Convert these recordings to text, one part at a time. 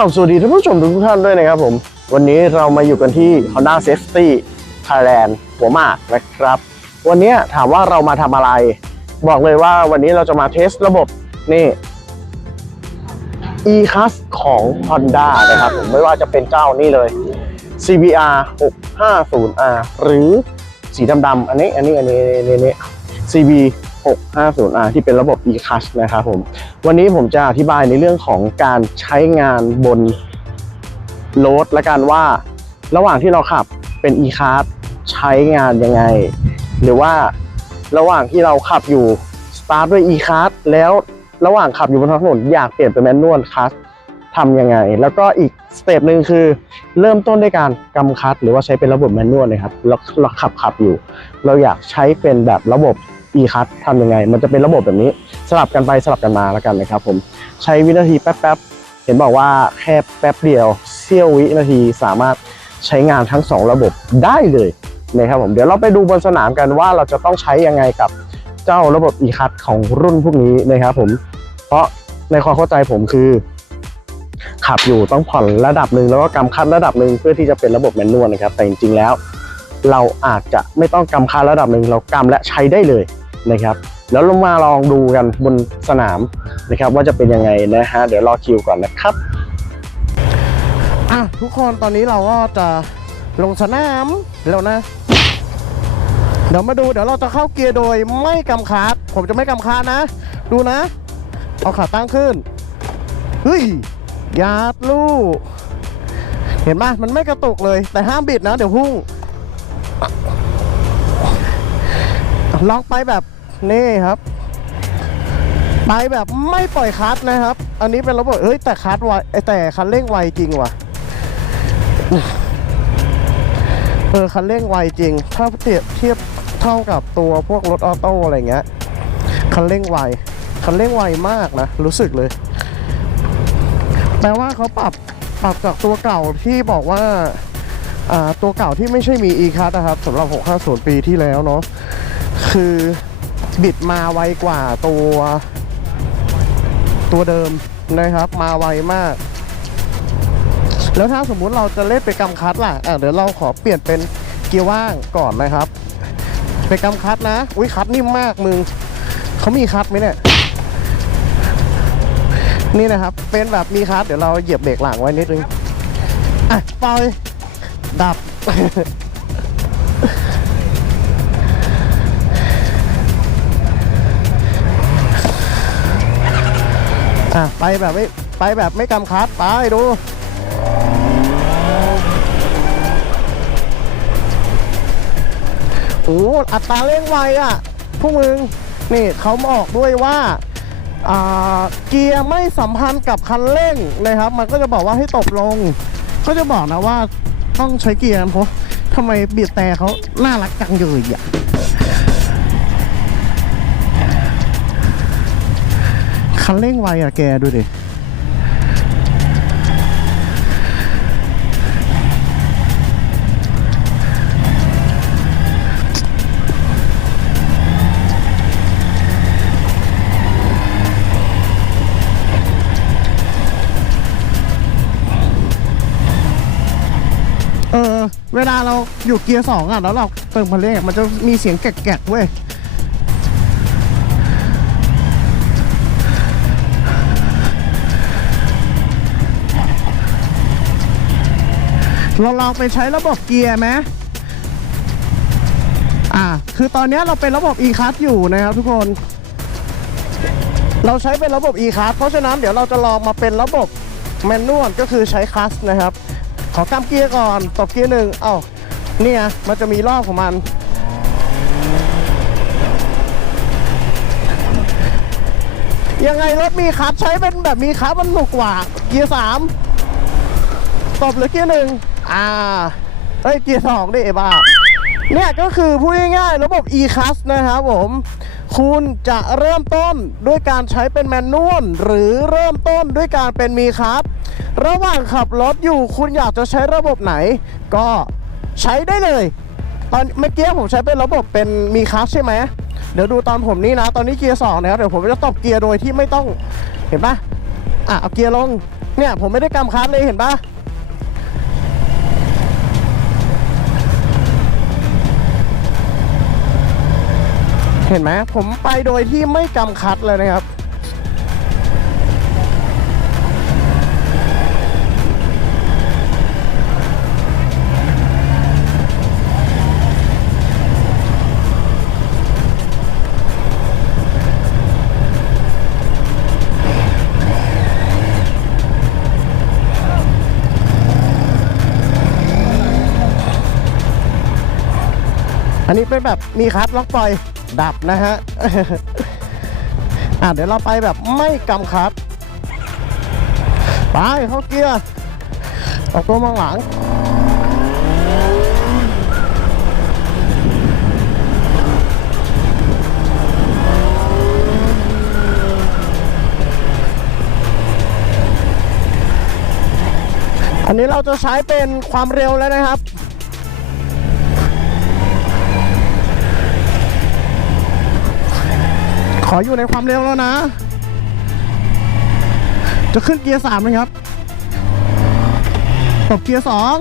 ราบสวัสดีท่านผู้ชมทุกท่านด้วยนะครับผม วันนี้เรามาอยู่กันที่ Honda Safety Thailand หัวหมากนะครับ วันนี้ถามว่าเรามาทำอะไร บอกเลยว่าวันนี้เราจะมาเทสระบบนี่ e-class ของ Honda นะครับผมไม่ว่าจะเป็นเจ้านี่เลย CBR 650R หรือสีดำๆอันนี้อันนี้อันนี้อันนี้ CB 650R ที่เป็นระบบ e-class นะครับผม วันนี้ผมจะอธิบายในเรื่องของการใช้งานบนรถและกันว่าระหว่างที่เราขับเป็น e-class ใช้งานยังไง หรือว่าระหว่างที่เราขับอยู่สตาร์ทด้วย e-class แล้วระหว่างขับอยู่บนท้องถนนอยากเปลี่ยนเป็นแมนนวลคัสทำยังไง แล้วก็อีกสเต็ปหนึ่งคือ เริ่มต้นด้วยการกำคัด หรือว่าใช้เป็นระบบแมนนวลเลยครับเราขับขับอยู่ เราอยากใช้เป็นแบบระบบ e-cut ทำยังไง มันจะเป็นระบบแบบนี้สลับกันไปสลับกันมาแล้วกันนะครับผมใช้วินาทีแป๊บๆเห็นบอกว่าแค่แป๊บเดียวเสี้ยววินาทีสามารถใช้งานทั้ง 2 ระบบได้เลยนะครับผมเดี๋ยวเราไปดูบนสนามกันว่าเราจะต้องใช้ยังไงกับเจ้าระบบ e-cut ของรุ่นพวกนี้นะครับผมเพราะในความเข้าใจผมคือ ขับอยู่ต้องผ่อนระดับหนึ่งแล้วก็กำคัดระดับหนึ่งเพื่อที่จะเป็นระบบแมนนวลนะครับแต่จริงๆแล้ว เราอาจจะไม่ต้องกำคัดระดับหนึ่งเรากำและใช้ได้เลย นะครับแล้วเรามาลองดูกันบนสนามนะครับ ว่าจะเป็นยังไงนะฮะเดี๋ยวรอคิวก่อนนะครับอะทุกคนตอนนี้เราก็จะลงสนามแล้วนะ เดี๋ยวมาดูเดี๋ยวเราจะเข้าเกียร์โดยไม่กำคัดผมจะไม่กำคัดนะ ดูนะ เอาขาตั้งขึ้นเฮ้ยยาดลูกเห็นไหมมันไม่กระตุกเลยแต่ห้ามบิดนะ เดี๋ยวพุ่ง ล็องไปแบบนี่ครับ ไปแบบไม่ปล่อยคัดนะครับ อันนี้เป็นระบบเฮ้ยแต่คัดไวไอ้แต่คันเร่งไวจริงว่ะเออคันเร่งไวจริง ถ้าเทียบเทียบเท่ากับตัวพวกรถออโต้อะไรเงี้ยคันเร่งไวคันเร่งไวมากนะ รู้สึกเลย แปลว่าเขาปรับปรับจากตัวเก่าที่บอกว่าอ่าตัวเก่าที่ไม่ใช่มี e c a r นะครับสำหรับ 650 ปีที่แล้วเนาะ คือบิดมาไวกว่าตัว ตัวเดิมนะครับ มาไวมาก แล้วถ้าสมมุติเราจะเล่นไปกำคัดล่ะอะเดี๋ยวเราขอเปลี่ยนเป็นเกียร์ว่างก่อนนะครับ ไปกำคัดนะ อุ้ยคัดนิ่มมากมึงเขามีคัดไหมเนี่ยนี่นะครับ เป็นแบบมีคัดเดี๋ยวเราเหยียบเบรกหลังไว้นิดนึง อะปล่อยดับ อะไปแบบไม่ไปแบบไม่กำคัดไปดูโอ้อัตราเร่งไวอะพวกมึงนี่เขาบอกด้วยว่าอ่าเกียร์ไม่สัมพันธ์กับคันเร่งนะครับ มันก็จะบอกว่าให้ตบลง ก็จะบอกนะว่าต้องใช้เกียร์เพราะทำไมบีบแต่เขาน่ารักจังเลยอะ คันเร่งไวอะแกดูดิเออเวลาเราอยู่เกียร์สองอะแล้วเราเติมคันเร่งมันจะมีเสียงแกะๆเว้ย เราลองไปใช้ระบบเกียร์ไหมอ่าคือตอนนี้เราเป็นระบบ e-card อยู่นะครับทุกคน เราใช้เป็นระบบ e-card เพราะฉะนั้นเดี๋ยวเราจะลองมาเป็นระบบแมนนวลก็คือใช้คลัสนะครับ ขอกำเกียร์ก่อนตบเกียร์หนึ่งเอ้าเนี่ยมันจะมีรอบของมัน ยังไงรถมีคัสใช้เป็นแบบมีคัสมันหนุกกว่า เกียร์สามตบหรือเกียร์หนึ่ง อ่าเอ้ยเกียร์สองดิไอ้บ้าเนี่ยก็คือพูดง่ายๆระบบ e-class นะครับผม คุณจะเริ่มต้นด้วยการใช้เป็นแมนนวลหรือเริ่มต้นด้วยการเป็นมีครับ ระหว่างขับรถอยู่คุณอยากจะใช้ระบบไหน ก็ใช้ได้เลย ตอนเมื่อกี้ผมใช้เป็นระบบเป็นมีคัสใช่ไหมเดี๋ยวดูตอนผมนี่นะ ตอนนี้เกียร์สองนะครับเดี๋ยวผมจะตบเกียร์โดยที่ไม่ต้องเห็นปะอะเอาเกียร์ลงเนี่ยผมไม่ได้กำคัดเลยเห็นปะ เห็นไหมผมไปโดยที่ไม่กำคัดเลยนะครับ อันนี้เป็นแบบมีคัดล็อกปล่อยดับนะฮะ อะเดี๋ยวเราไปแบบไม่กำคัดไปเข้าเกียร์ออกตัวมองหลังอันนี้เราจะใช้เป็นความเร็วแล้วนะครับ ขออยู่ในความเร็วแล้วนะ จะขึ้นเกียร์สามเลยครับตบเกียร์สอง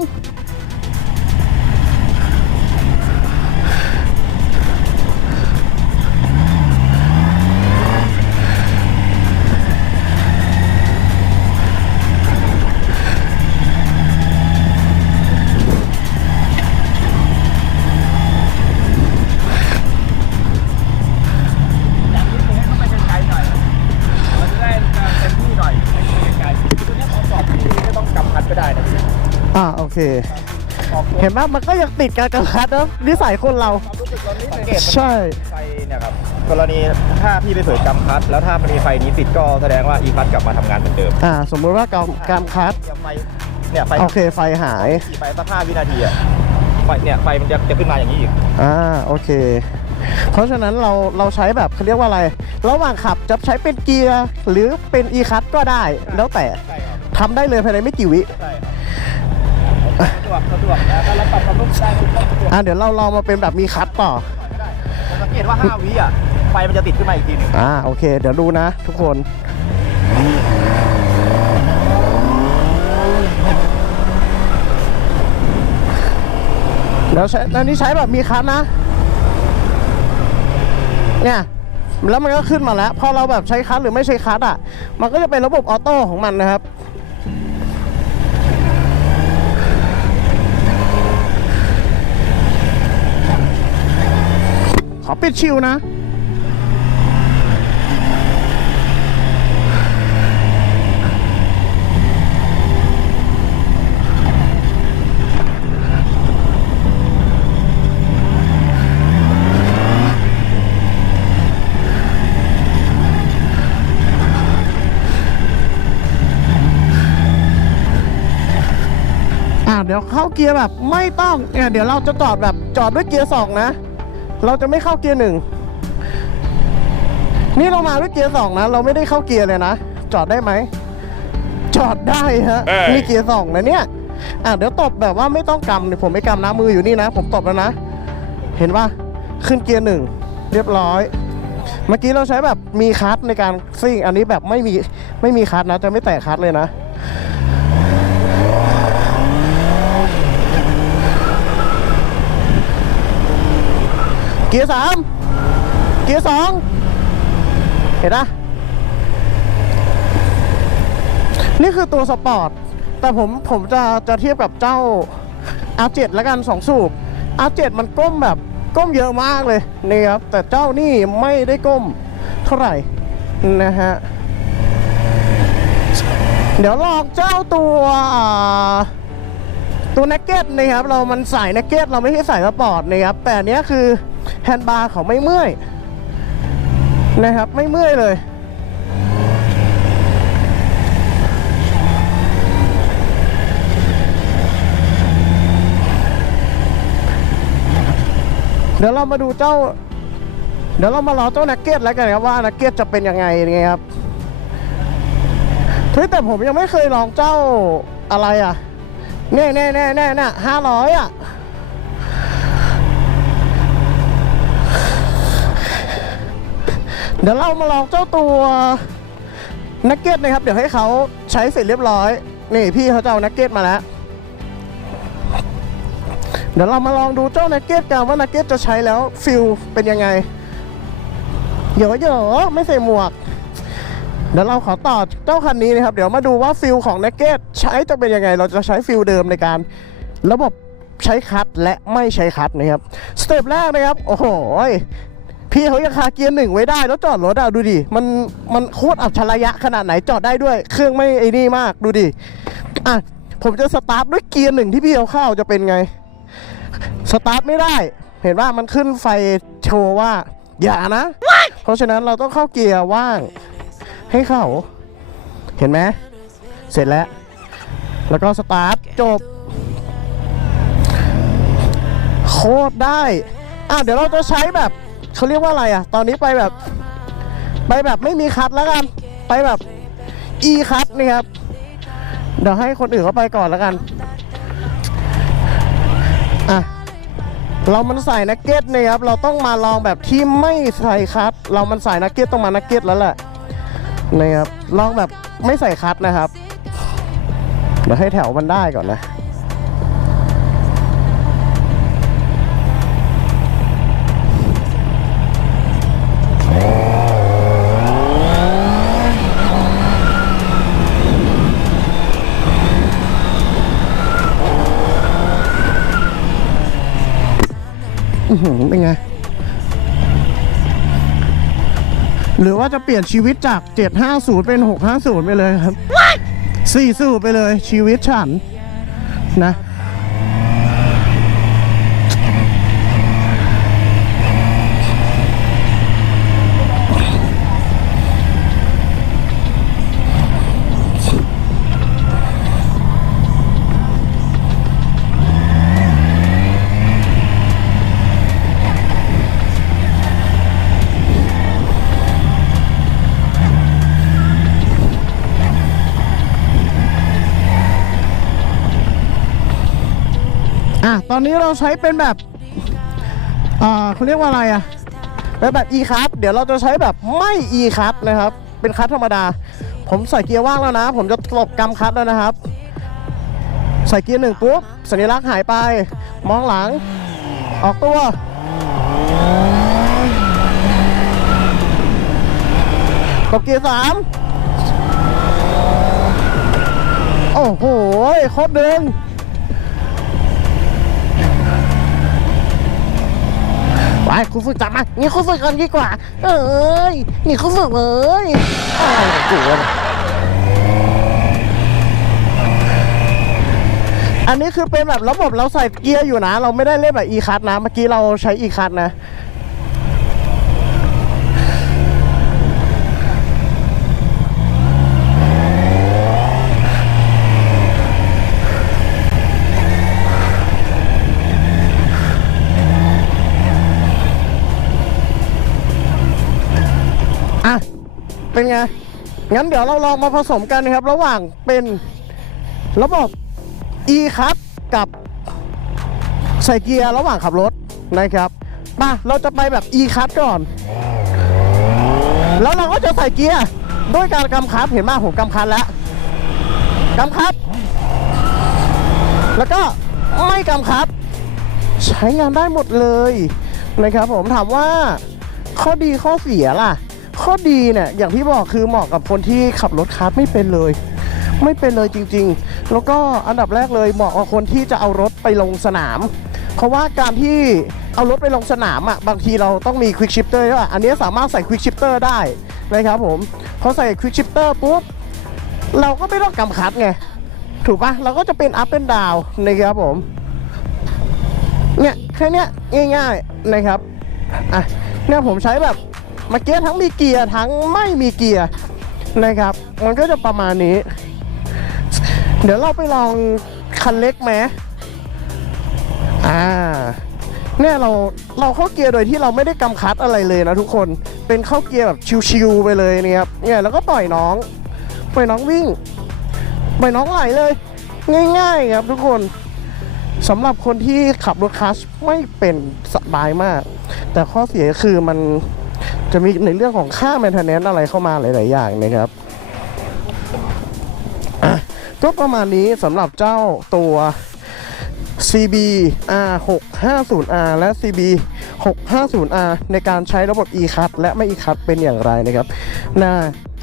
เคเห็นไหมมันก็ยังติดการกำคัดนะนิสัยคนเราสังเกตใช่ ไฟเนี่ยครับกรณีถ้าพี่ไปเปิดกำคัด แล้วถ้ามันมีไฟนี้ติดก็แสดงว่าอีคัดกลับมาทำงานเหมือนเดิมอ่า สมมุติว่าการการคัดเนี่ยไฟเนี่ยไฟโอเคไฟหาย ขี่ไปสักห้าวินาทีอะไฟเนี่ยไฟมันจะจะขึ้นมาอย่างนี้อีกอ่าโอเค เพราะฉะนั้นเราเราใช้แบบเขาเรียกว่าอะไร ระหว่างขับจะใช้เป็นเกียร์หรือเป็นอีคัตก็ได้ แล้วแต่ใช่ครับทำได้เลยภายในไม่กี่วิ ใช่ครับ สะดวกสะดวกแล้วก็รับปรับความนุ่มได้ทุกต้องสะดวกอ่าเดี๋ยวเราลองมาเป็นแบบมีคัตต่อ ก็ได้แต่สังเกตว่าห้าวิอะไฟมันจะติดขึ้นมาอีกทีหนึงอ่าโอเค เดี๋ยวดูนะ ทุกคนเดี๋ยวใช้อันนี้ใช้แบบมีคัทนะ เนี่ย แล้วมันก็ขึ้นมาแล้ว พอเราแบบใช้คัทหรือไม่ใช้คัทอะ มันก็จะเป็นระบบออโต้ของมันนะครับ อปิดชิวนะ อ่าเดี๋ยวเข้าเกียร์แบบไม่ต้องเนี่ยเดี๋ยวเราจะจอดแบบจอดด้วยเกียร์สองนะ เราจะไม่เข้าเกียร์หนึ่งนี่เรามาด้วยเกียร์สองนะ เราไม่ได้เข้าเกียร์เลยนะ จอดได้ไหม จอดได้ฮะนี่เกียร์สองนะเนี่ย อะเดี๋ยวตบแบบว่าไม่ต้องกำเนี่ยผมไม่กำนะมืออยู่นี่นะ ผมตบแล้วนะ เห็นปะขึ้นเกียร์หนึ่งเรียบร้อย เมื่อกี้เราใช้แบบมีคัทในการซิ่ง อันนี้แบบไม่มีไม่มีคัทนะ จะไม่แตะคัทเลยนะ เกียร์สามเกียร์สองเห็นนะนี่คือตัวสปอร์ต แต่ผมผมจะจะเทียบกับเจ้า R7 แล้วกันสองสูบ R7 มันก้มแบบก้มเยอะมากเลยนี่ครับ แต่เจ้านี่ไม่ได้ก้มเท่าไหร่นะฮะ เดี๋ยวลองเจ้าตัวอ่า ตัวนักเก็ตนะครับเรามันใส่นักเก็ตเราไม่ใช่ใส่สปอร์ตนะครับแต่อันเนี้ยคือแฮนด์บาร์เขาไม่เมื่อยนะครับไม่เมื่อยเลยเดี๋ยวเรามาดูเจ้า เดี๋ยวเรามารอเจ้านักเก็ตแล้วกันครับว่านักเก็ตจะเป็นยังไงนะครับเฮ้ยแต่ผมยังไม่เคยลองเจ้าอะไรอะ แน่แน่แน่แน่น่ะห้าร้อยอะเดี๋ยวเรามาลองเจ้าตัวนักเก็ตนะครับ เดี๋ยวให้เขาใช้เสร็จเรียบร้อย นี่พี่เขาจะเอานักเก็ตมาแล้ว เดี๋ยวเรามาลองดูเจ้านักเก็ตกันว่านักเก็ตจะใช้แล้วฟิลเป็นยังไงเดี๋ยวเดี๋ยวไม่ใส่หมวก เดี๋ยวเราขอต่อเจ้าคันนี้นะครับ เดี๋ยวมาดูว่าฟิลของนักเก็ตใช้จะเป็นยังไง เราจะใช้ฟิลเดิมในการระบบใช้คัดและไม่ใช้คัดนะครับสเต็ปแรกนะครับ โอ้โหพี่เขายังคาเกียร์หนึ่งไว้ได้ แล้วจอดรถอะดูดิ มันมันโคตรอัจฉริยะขนาดไหนจอดได้ด้วย เครื่องไม่ไอ้นี่มากดูดิ อะ ผมจะสตาร์ทด้วยเกียร์หนึ่งที่พี่เขาเข้าจะเป็นไง สตาร์ทไม่ได้ เห็นว่ามันขึ้นไฟโชว์ว่า อย่านะ เพราะฉะนั้นเราต้องเข้าเกียร์ว่าง ให้เขา เห็นไหมเสร็จแล้ว แล้วก็สตาร์ทจบ โคตรได้อะเดี๋ยวเราจะใช้แบบเขาเรียกว่าอะไรอะ ตอนนี้ไปแบบ ไปแบบไม่มีคัดแล้วกัน ไปแบบ e คัดนี่ครับ เดี๋ยวให้คนอื่นเขาไปก่อนแล้วกัน อะ เรามันใส่นักเก็ตนะครับ เราต้องมาลองแบบที่ไม่ใส่คัด เรามันใส่นักเก็ตต้องมานักเก็ตแล้วแหละ นะครับลองแบบไม่ใส่คัดนะครับเดี๋ยวให้แถวมันได้ก่อนนะอื้อหือเป็นไง ว่าจะเปลี่ยนชีวิตจาก 750 เป็น 650 ไปเลยครับ4สูบไปเลยชีวิตฉันนะ อะตอนนี้เราใช้เป็นแบบอ่าเขาเรียกว่าอะไรอะเป็นแบบ e คัทเดี๋ยวเราจะใช้แบบไม่ e คัทนะครับ เป็นคัทธรรมดา ผมใส่เกียร์ว่างแล้วนะ ผมจะตบกำคัทแล้วนะครับ ใส่เกียร์หนึ่งปุ๊บสัญลักษณ์หายไป มองหลัง ออกตัวกดเกียร์สามโอ้โหโคตรเดิน ไปครูฝึกจับมานี่ครูฝึกกันดีกว่า เอ้ยนี่ครูฝึกเลยอะไรของกูวะเนี่ยอันนี้คือเป็นแบบระบบเราใส่เกียร์อยู่นะ เราไม่ได้เล่นแบบ e คัทนะ เมื่อกี้เราใช้ e คัทนะ เป็นไง งั้นเดี๋ยวเราลองมาผสมกันนะครับ ระหว่างเป็นระบบ e คัทกับใส่เกียร์ระหว่างขับรถนะครับมาเราจะไปแบบ e คัทก่อน แล้วเราก็จะใส่เกียร์ด้วยการกำคัดเห็นไหมผมกำคัดแล้วกำคัดแล้วก็ไม่กำคัดใช้งานได้หมดเลยนะครับผมถามว่าข้อดีข้อเสียล่ะ ข้อดีเนี่ยอย่างที่บอกคือเหมาะกับคนที่ขับรถคาร์ทไม่เป็นเลย ไม่เป็นเลยจริง ๆ แล้วก็อันดับแรกเลยเหมาะกับคนที่จะเอารถไปลงสนาม เพราะว่าการที่เอารถไปลงสนามอะบางทีเราต้องมีควิกชิปเตอร์ใช่ป่ะอันนี้สามารถใส่ควิกชิปเตอร์ได้นะครับผมพอใส่ควิกชิปเตอร์ปุ๊บเราก็ไม่ต้องกำคัดไงถูกปะเราก็จะเป็น up and down นะครับผมเนี่ยแค่เนี้ยง่ายๆนะครับอะเนี่ยผมใช้แบบ เมื่อกี้ทั้งมีเกียร์ทั้งไม่มีเกียร์นะครับ มันก็จะประมาณนี้ เดี๋ยวเราไปลองคันเล็กไหมอ่าเนี่ยเราเราเข้าเกียร์โดยที่เราไม่ได้กำคัดอะไรเลยนะทุกคนเป็นเข้าเกียร์แบบชิวๆไปเลยเนี่ยครับเนี่ยแล้วก็ปล่อยน้องปล่อยน้องวิ่งปล่อยน้องไหลเลย ง่าย ๆ ครับทุกคนสำหรับคนที่ขับรถคัสไม่เป็นสบายมาก แต่ข้อเสียคือมัน จะมีในเรื่องของค่าแมนเทนแนนอะไรเข้ามาหลาย ๆ อย่างนะครับก็ประมาณนี้สำหรับเจ้าตัว CB R 6 5 0 R และ CB 6 5 0 R ในการใช้ระบบ e-cut และไม่ e-cut เป็นอย่างไรนะครับนะ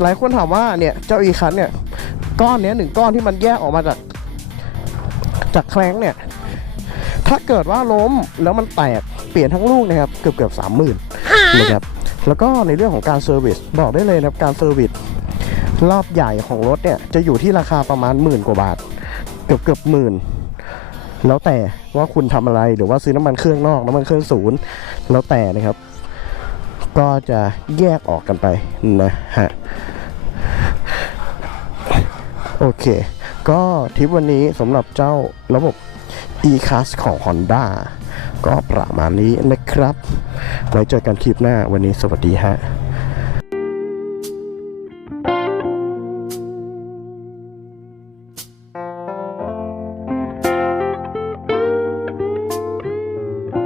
หลายคนถามว่าเนี่ยเจ้า e-cut เนี่ยก้อนเนี้ยหนึ่งก้อนที่มันแยกออกมาจากจากแคลงเนี่ยถ้าเกิดว่าล้มแล้วมันแตกเปลี่ยนทั้งลูกนะครับเกือบเกือบสามหมื่นนะครับ แล้วก็ในเรื่องของการเซอร์วิสบอกได้เลยนะครับการเซอร์วิสรอบใหญ่ของรถเนี่ยจะอยู่ที่ราคาประมาณหมื่นกว่าบาท เกือบเกือบหมื่นแล้วแต่ว่าคุณทำอะไรหรือว่าซื้อน้ำมันเครื่องนอกน้ำมันเครื่องศูนย์แล้วแต่นะครับ ก็จะแยกออกกันไปนะฮะโอเค ก็ทริปวันนี้สำหรับเจ้าระบบ e-class ของ Honda ก็ประมาณนี้นะครับ ไว้เจอกันคลิปหน้าวันนี้สวัสดีฮะ